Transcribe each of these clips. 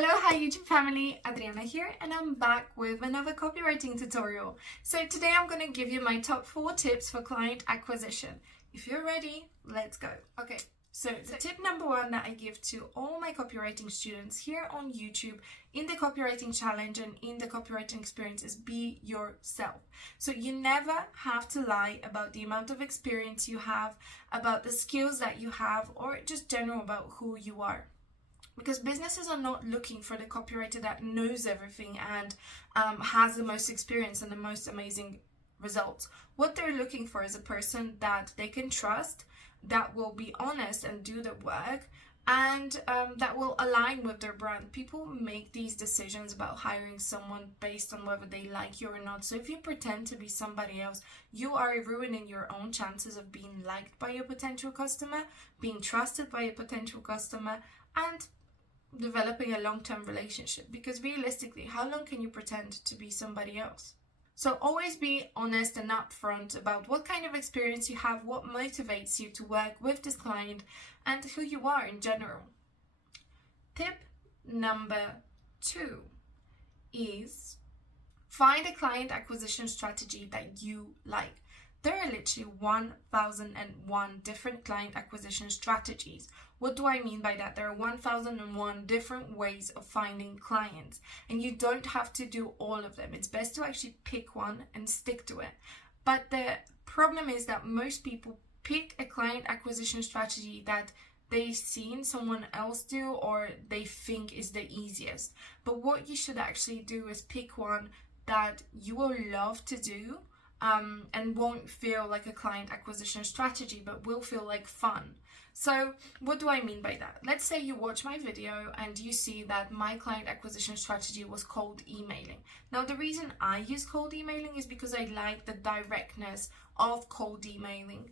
Hello, hi YouTube family, Adriana here, and I'm back with another copywriting tutorial. So today I'm going to give you my top 4 tips for client acquisition. If you're ready, let's go. Okay, so the tip number 1 that I give to all my copywriting students here on YouTube in the copywriting challenge and in the copywriting experience is be yourself. So you never have to lie about the amount of experience you have, about the skills that you have, or just general about who you are. Because businesses are not looking for the copywriter that knows everything and has the most experience and the most amazing results. What they're looking for is a person that they can trust, that will be honest and do the work, and that will align with their brand. People make these decisions about hiring someone based on whether they like you or not. So if you pretend to be somebody else, you are ruining your own chances of being liked by your potential customer, being trusted by a potential customer, and developing a long-term relationship. Because realistically, how long can you pretend to be somebody else? So always be honest and upfront about what kind of experience you have, what motivates you to work with this client, and who you are in general. Tip number 2 is find a client acquisition strategy that you like. There are literally 1001 different client acquisition strategies. What do I mean by that? There are 1001 different ways of finding clients, and you don't have to do all of them. It's best to actually pick one and stick to it. But the problem is that most people pick a client acquisition strategy that they've seen someone else do or they think is the easiest. But what you should actually do is pick one that you will love to do, and won't feel like a client acquisition strategy, but will feel like fun. So what do I mean by that? Let's say you watch my video and you see that my client acquisition strategy was cold emailing. Now, the reason I use cold emailing is because I like the directness of cold emailing.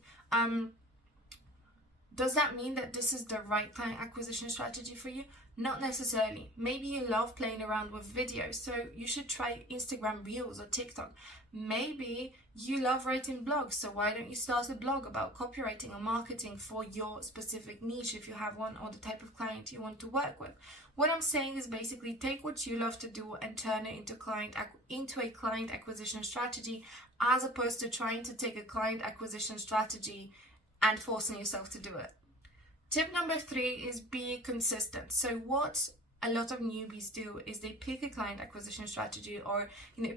Does that mean that this is the right client acquisition strategy for you? Not necessarily. Maybe you love playing around with videos, so you should try Instagram Reels or TikTok. Maybe you love writing blogs, so why don't you start a blog about copywriting or marketing for your specific niche if you have one, or the type of client you want to work with. What I'm saying is basically take what you love to do and turn it into a client acquisition strategy, as opposed to trying to take a client acquisition strategy and forcing yourself to do it. Tip number 3 is be consistent. So what a lot of newbies do is they pick a client acquisition strategy, or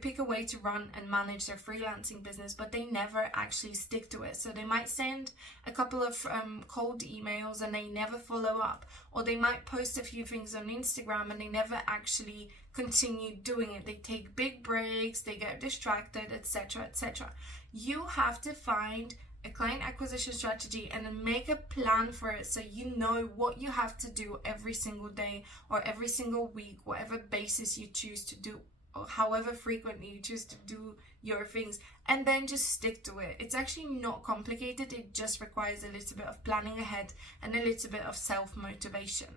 pick a way to run and manage their freelancing business, but they never actually stick to it. So they might send a couple of cold emails and they never follow up, or they might post a few things on Instagram and they never actually continue doing it. They take big breaks, they get distracted, etc., etc. You have to find a client acquisition strategy and then make a plan for it, so you know what you have to do every single day or every single week, whatever basis you choose to do, or however frequently you choose to do your things, and then just stick to it. It's actually not complicated. It just requires a little bit of planning ahead and a little bit of self-motivation.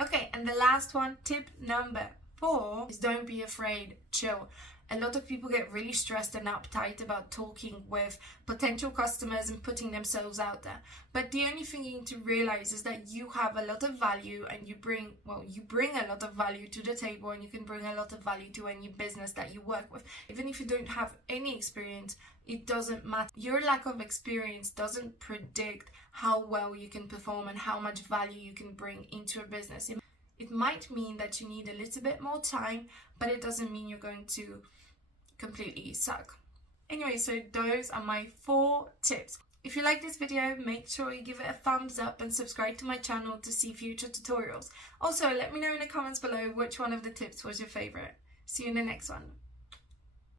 Okay, and the last one, tip number 4, is don't be afraid, chill. A lot of people get really stressed and uptight about talking with potential customers and putting themselves out there. But the only thing you need to realize is that you have a lot of value, and you bring a lot of value to the table, and you can bring a lot of value to any business that you work with. Even if you don't have any experience, it doesn't matter. Your lack of experience doesn't predict how well you can perform and how much value you can bring into a business. It might mean that you need a little bit more time, but it doesn't mean you're going to completely suck. Anyway, so those are my 4 tips. If you like this video, make sure you give it a thumbs up and subscribe to my channel to see future tutorials. Also, let me know in the comments below which one of the tips was your favorite. See you in the next one.